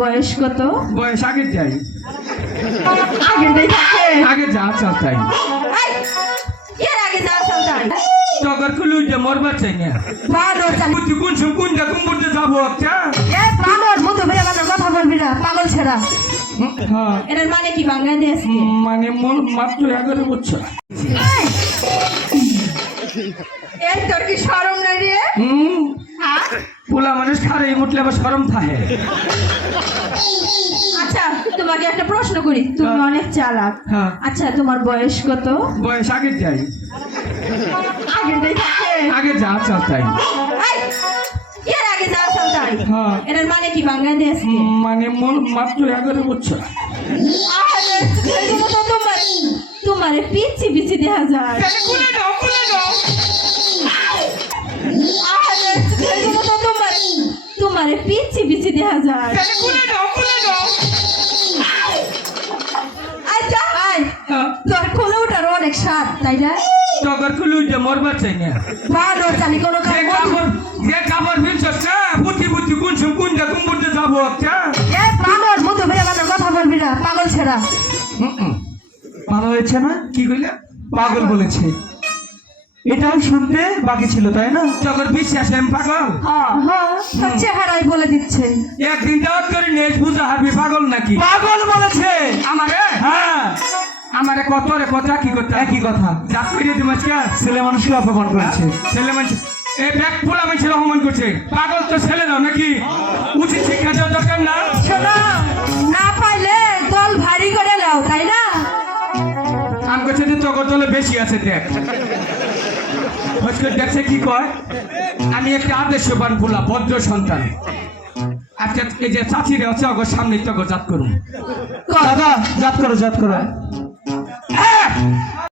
বয়স কত? বয়স আগের যাই থাকে আগে যা তাই। এর আগে যা আসাল তাই। টগর কুলু যে মরবার চাই না। বানর বুঝছি কোন সব কোন যা কোন করতে যাব একটা এ বানর মতো বেড়ে বানর কথা বলবি না পাগল ছেড়া। হ্যাঁ। এটার মানে কি বাংলা দিয়েছি মানে মন মাত্র এগারো বছর এর তোর কি শরম নাই রে? হুম হ্যাঁ? পোলা মানুষ খারে উঠলে আবার সরম থাকে। আচ্ছা তোমাকে একটা প্রশ্ন করি। তুমি হ্যাঁ। অনেক চালাক। হ্যাঁ। আচ্ছা তোমার বয়স কত? বয়স আগের যাই। থাকে? আগে যা চল তাই। এর আগে যা তাই? হ্যাঁ। এটার মানে কি বাংলা দিয়েছি উম, মানে মন মাত্র এগারো বছর। তোমার তোমারে পিচ্ছি পিচ্ছি দেখা যায়। পিচ্ছি পিচ্ছি দেখা যায়। খুলে দাও খুলে দাও। আচ্ছা আয়। তোর কোলে ওঠার অনেক স্বাদ তাই না? টগর যে মরবার চাই না জানি কোনো যে কাম কাপড় যে কাপড় ফিরছস না বুদ্ধি বুদ্ধি কোন সব কোন যা কোন করতে যাব একটা এ বানর মতো বেড়ে বানর কথা বলবি না পাগল ছেড়া। ভালো হয়েছে না? কি কইলা? পাগল বলেছে। এটাও শুনতে বাকি ছিল তাই না? টগর বিশ্বাস আমি পাগল? হ্যাঁ। হ্যাঁ তোর চেহারাই বলে দিচ্ছে একদিন দাওয়াত করে নেস বুঝা হাবি পাগল নাকি? পাগল বলেছে। আমারে? হ্যাঁ। আমারে কত রে কথা কি করতে একই কথা। জাত করে ছেলে মানুষকে অপমান করেছে। ছেলে মানুষ এ ব্যাগ পোলা মানুষের অপমান করছে। পাগল তো ছেলে দাও নাকি? উচিত শিক্ষা দেওয়া দরকার না? শোনো না পাইলে দল ভারী করে নাও তাই না? আম করছে যে তগর দলে বেশি আছে দেখ। হজকে দেখছে কি কয়? আমি একটা আদর্শবান পোলা ভদ্র সন্তান। আজকে এই যে চাচিরে আছে অগর সামনে তো জাত করুন। দাদা জাত করো জাত করো।